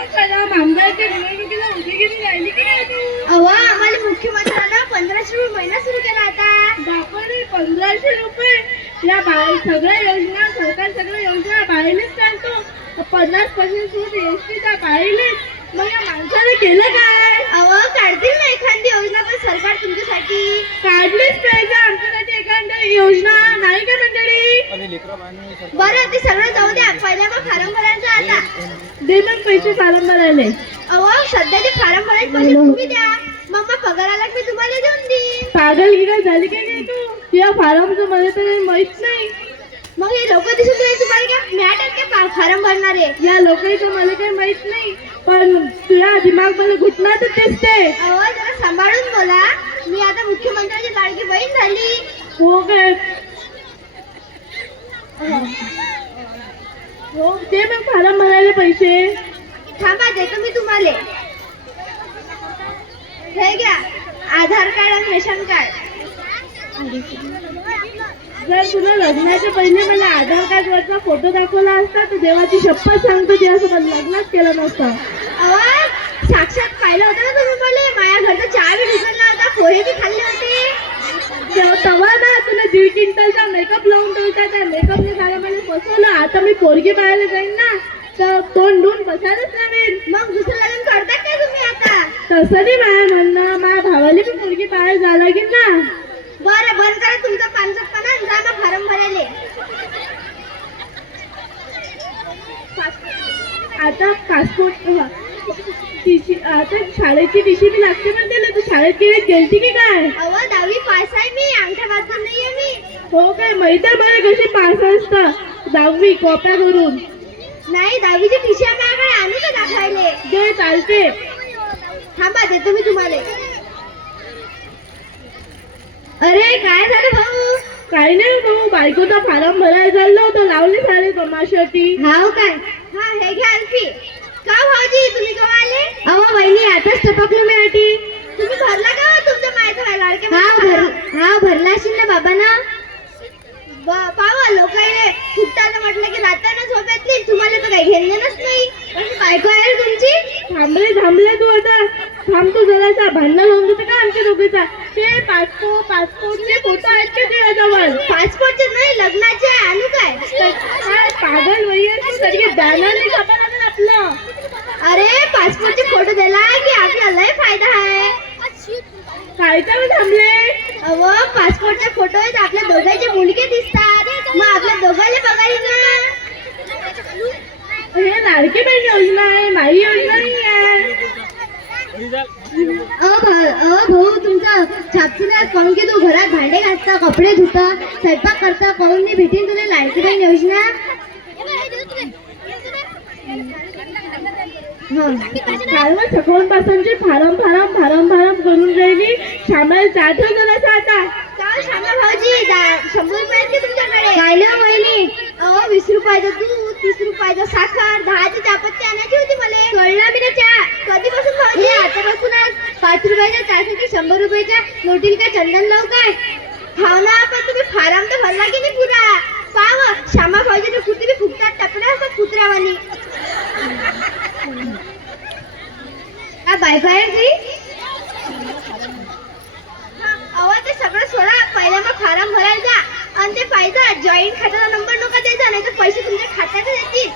आमदारच्या निवडणुकीला उभी किती राहिली की नाही तू? अवा आम्हाला मुख्यमंत्र्यांना 1500 रुपये महिना सुरू केला आता. बापरे 1500 रुपये. या सगळ्या योजना सरकार सगळ्या योजना बाहेरच चालतो. 50% सूट एसटीचा बाहेरच. मग या माणसाने केलं काय? अवा काढतील ना एखादी योजना पण सरकार तुमच्यासाठी. काढलीच पाहिजे आमच्यासाठी एखादी योजना नाही का मंडळी? बरं ते सगळं जाऊ द्या, पहिल्या मग फार्म भरायचा आता. दे मग पैसे फार्म भरायले. अवा सध्याचे फार्म भरायचे पैसे तुम्ही द्या, मग पगाराला मी तुम्हाला देऊन देईन. पागल की काय झाली काय नाही तू? या फार्मचं मला तर माहित नाही. मग हे लोक दिसून तुला तुम्हाला काय मॅटर काय फार्म भरणारे? या लोकांचं मला काही माहित नाही, पण तुझ्या दिमाग मध्ये घुटणार तर तेच ते. अहो जरा सांभाळून बोला, मी आता मुख्यमंत्र्याची लाडकी बहीण झाली. हो काय? हो दे मग फार्म भरायला पैसे. थांबा देतो मी तुम्हाला. हे घ्या आधार कार्ड आणि रेशन कार्ड. जर तुला लग्नाच्या पहिले मला आधार कार्ड वरचा फोटो दाखवला असता तर देवाची शपथ सांगतो त्यासोबत लग्नच केलं नसतं. अहो साक्षात पाहिलं होतं ना तुम्ही मला. माझ्या घरचा चहा बी भिजवला होता, पोहे बी खाल्ले होते. तेव्हा ना तुला 1.5 क्विंटलचा मेकअप लावून ठेवता. त्या मेकअपने सारा मला फसवलं. आता मी पोरगी पाहायला जाईन ना तर तोंड धुवून बसायलाच नवीन. मग दुसरं लग्न करता काय तुम्ही आता? तसं नाही माझ्या म्हणणं. माझ्या भावाला पण पोरगी पाहायला जावं लागेल ना. बरं बंद करा तुमचा पानसटपणा, जा मग फार्म भरायले. आता पासपोर्ट आता शाळेची टीसी बी लागते म्हणते ना. तू शाळेत गेलती की काय? अहो 10वी पास आहे मी, अंगठा घातला नाहीये मी. हो काय? माहिती आहे मला कशी पास असतं. 10वी कॉप्या करून. नाही 10वीची टीसी माझ्याकडे आणू का दाखवायले? दे चालते. थांबा देतो मी तुम्हाला. अरे काय झालं भाऊ? काही नाही भाऊ, बायकोचा फार्म भरायला चाललो होतो. लावले सारे तमाशाती. हाव काय? हा हे घ्या अल्फी. का भाऊजी तुम्ही केव्हा आले? अहो वहिनी आताच टपकलो मी आटी. तुम्ही भरला का हो तुमच्या मायचा लाडके? हा भरला असेल ना बाबा ना. पावा लोकांनी फुटताना म्हटलं की रात्यानं झोप येत नाही. तुम्हाला तर काही घेणंच नाही. पण बायको आहे तुमची. थांबले तू आता. थांब तू जरासा. भांडण होऊन देते का आमच्या दोघीचा? ते पासपोर्टचे फोटो आहेत का तुझ्याजवळ? पासपोर्टचे नाही लग्नाचे आणू काय? काय पागल वय तरी बॅनर नाही छापा लागेल आपलं. अरे पासपोर्टचे फोटो दिला की आपल्याला लय फायदा आहे. काय तर थांबले? अहो पासपोर्टचे फोटो आहेत, आपल्या दोघांचे मुलगे दिसतात. मग आपल्या दोघांना बघायला ना. हे लाडकी बहीण योजना आहे, माझी योजना नाही आहे. भाऊ तुमचा छापसीदार काऊन की तू घरात भांडे घासता, कपडे धुता, स्वयंपाक करता, काऊन नाही भेटेन तुला लाडकी बहीण योजना? सकाळ पासूनची फारम करून राहिली. श्यामाला चाट जरासा आता. काय श्यामा भाऊजी 100 रुपये की तुमच्याकडे? काय ना वहिनी? 20 रुपयाचं दूध, 30 रुपयाचं साखर, 10ची चहापत्ती आणायची होती मला. कळलं मी ना चहा. कधीपासून भाऊजी? आतापासूनच. 5 रुपयाच्या चहासाठी 100 रुपयाच्या नोटील काय चंदन लावू काय? हाव ना, पण तुम्ही फारम तर भरला की नाही पुरा? पाव श्यामा भाऊजीच्या कुठे बी फुकतात टपल्या असतात कुत्र्यावानी. काय बायको आहे ती? अहो ते सगळं सोडा. पहिला मग फार्म भरायला जा आणि ते पाहिजे जॉईंट खात्याचा नंबर नका द्यायचा, नाही तर पैसे तुमच्या खात्यात येतील.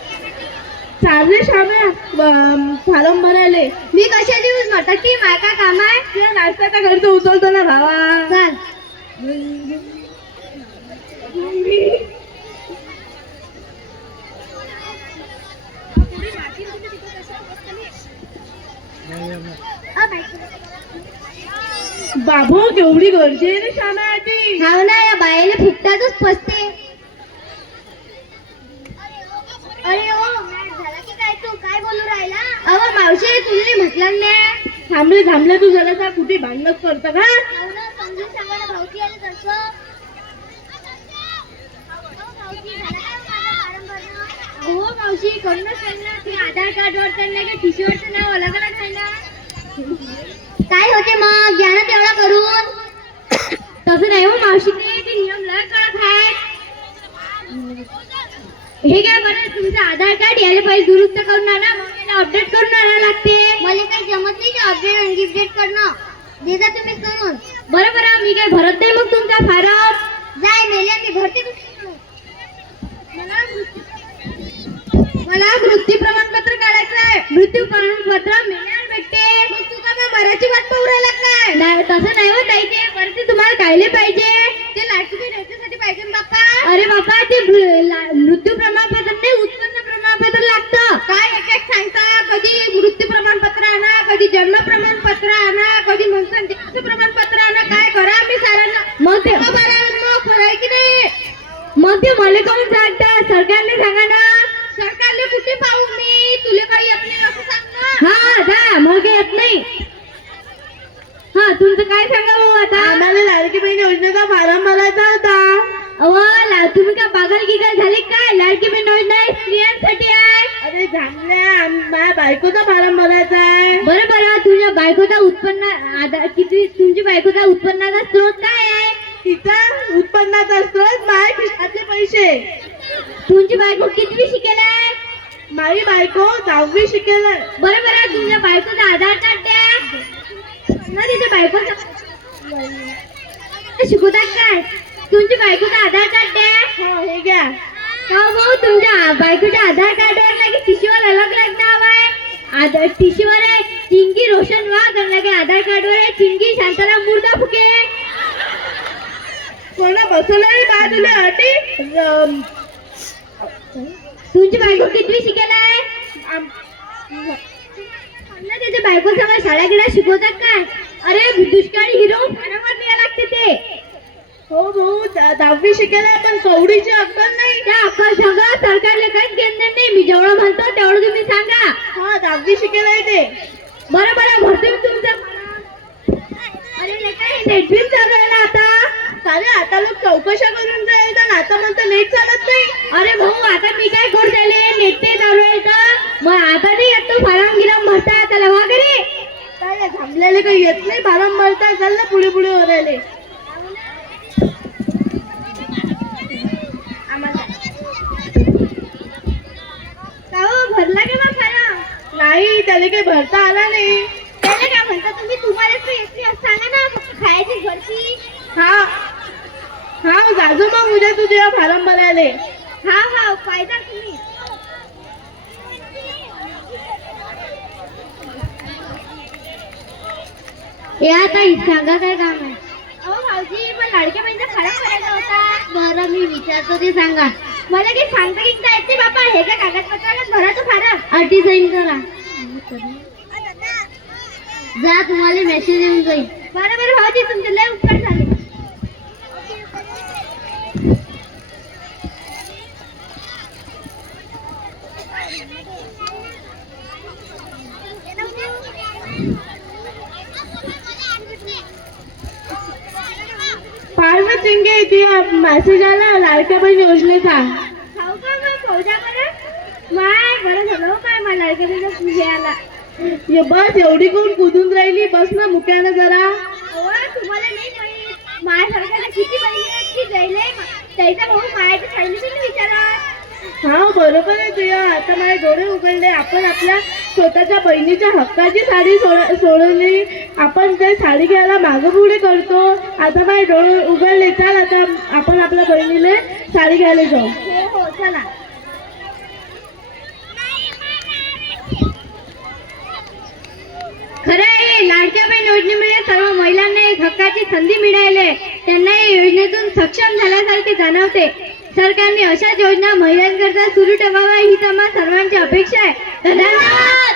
चालले श्यामा फार्म भरायले. मी कशाला यूज करतात की माय का काम आहे? तुझ्या नाश्त्याचा खर्च उचलतो ना भावा. चल बाबू केवढी गर्दी आहे रे श्यामाची. हाव ना, या बायाला फुकटातच पसते. अरे ओ मॅट झाला की काय? तू काय बोलू राहिला? अहो मावशी तुला म्हटलं नाही. थांबले तू जरासा. कुठे भांडणच करतं का? हाव ना, समजून सांगा ना भाऊजी आले तसं. हो मावशी करूनच ना. ते आधार कार्ड वर त्यांना काय टीसीवरचं नाव अलग अलग आहे ना. काय होते मग घ्या ना तेवढा करून. तसं नाही हो मावशी, ते नियम लय कडक आहे. हे काय बरं तुमचं आधार कार्ड यायला पहिले दुरुस्त करून आणा, मग मला अपडेट करून आणायला लागते. मला काही जमत नाही ते अपडेट आणि गिफ्टेड करणं. देजा तुम्ही करून. बरं मी काय भरत नाही मग तुमचा फॉर्म. जाय मेल्या मी भरते. मला मृत्यू प्रमाणपत्र काढायचं आहे. मृत्यू प्रमाणपत्र मिळणार भेटते. मग तू काय मराठी वाट पाहू राहिला काय? नाही तसं नाही हो ताई. ते बरं ते तुम्हाला कायले पाहिजे? ते लाडकी बहीण याच्यासाठी पाहिजे ना बाप्पा. अरे बाप्पा ते मृत्यू प्रमाणपत्र नाही उत्पन्न प्रमाणपत्र लागतं. काय एक एक सांगता. कधी मृत्यू प्रमाणपत्र आणा, कधी जन्म प्रमाणपत्र आणा, कधी म्हणतात प्रमाणपत्र आणा. काय करा मी सारांना मग ते आहे की नाही. मग ते मला कोण सांगता? सरकारने सांगा ना. सरकारने कुठे पाहू मी? तुला काही येत नाही असं सांग ना. हा जा मग येत नाही. हा तुमचं काय सांगा भाऊ आता? आम्हाला लाडकी बहीण योजनेचा फॉर्म भरायचा होता. तुम्ही का पागल गिगल झाले काय? लाडकी बहीण योजना स्त्रियांसाठी आहे. अरे झाल्या माझ्या बायकोचा फॉर्म भरायचा आहे. बरं तुझ्या बायकोचा उत्पन्न आधार किती? तुमची बायकोचा उत्पन्नाचा स्रोत काय आहे? तिचा उत्पन्नाचा स्रोत माझ्या खिशातले पैसे. तुमची बायको कितवी शिकेल आहे? माझी बायको 10वी शिकेल. बरं तुमच्या बायकोचा आधार कार्ड द्या ना. तिच्या बायकोचा शिकवतात काय? तुमची बायकोचा आधार कार्ड द्या. हो हे घ्या. भाऊ तुमच्या बायकोच्या आधार कार्डवर लागे टीशीवर अलग नाव आहे. आधार टीशीवर आहे चिंकी रोशन वाघ. लागे आधार कार्डवर आहे चिंकी शांताराम मुर्दा फुके. कोणा बसवलं बा तुला अटी? तुमची बायको कितवी शिकेल आहे? त्याच्या बायको सगळ्या शाळा गिळा शिकवतात काय? अरे दुष्काळी हिरो फारावर न्यायला लागते ते. हो भाऊ 10वी शिकेल आहे पण कवडीची अक्कल नाही. त्या अक्कल सांगा. सरकारला काहीच घेणं नाही. मी जेवढं म्हणतो तेवढं तुम्ही सांगा. हा 10वी शिकेल आहे ते. बरं भरते मी तुमचं. अरे काय नेटबिल चालू आहे आता. अरे आता लोक चौकशा करून जायचं आता म्हणता नेट चालत नाही. अरे भाऊ आता मी काय करू त्याले नेट ते चालू आहे का? मग आता नाही येत तो फॉर्म गिरम भरता त्याला वगैरे. काय थांबलेले काही येत नाही फॉर्म भरता. चल ना पुढे वरायले. भरला की मग फॉर्म? नाही त्याला काही भरता आला नाही. त्याला काय म्हणता तुम्ही? तुम्हालाच येत नाही असं सांगा ना. खायची घरची. हा जाजू मग उद्या तू तुझ्या फॉर्म भरायले. हा फायदा तुम्ही. या ताई सांगा काय काम आहे? अहो भाऊजी पण लाडक्या बहिणीचा फॉर्म भरायचा होता. बरं मी विचारतो ते सांगा. मला काही सांगता येत नाही बाबा. हे का कागदपत्राला भरायचं फॉर्म अटी साईन करा. जा तुम्हाला मेसेज येऊन जाईल. बरं भाऊजी तुमचे लय उपकार झाले. फार चिंगे ती मेसेज आला लाडक्या बहीण योजनेचा. खाऊ का मग फौजा बरं? माय बरं झालं काय मला लाडक्या बहिणीचा हे आला. ये बस एवढी कोण कुदून राहिली. बस ना मुक्यानं जरा. तुम्हाला नाही माहित माझ्यासारख्याला किती बहिणी आहेत की जायले त्याचा भाऊ मायाच्या सायलीला विचारा. हा बरोबर आहे तुझ्या. आता माझे डोळे उघडले. आपण आपल्या स्वतःच्या बहिणीच्या हक्काची साडी सोडवली. आपण ते साडी घ्यायला मागं पुढे करतो. आता माझे डोळे उघडले. चाल आता आपण आपल्या बहिणीला साडी घ्यायला जाऊ. हो चला. खरं आहे लाडक्या बहीण योजनेमुळे सर्व महिलांना एक हक्काची संधी मिळाली. त्यांना या योजनेतून सक्षम झाल्यासारखे जाणवते. सरकारने अशाच योजना महिलांकरता सुरू ठेवाव्या ही आम्हा सर्वांची अपेक्षा आहे. धन्यवाद.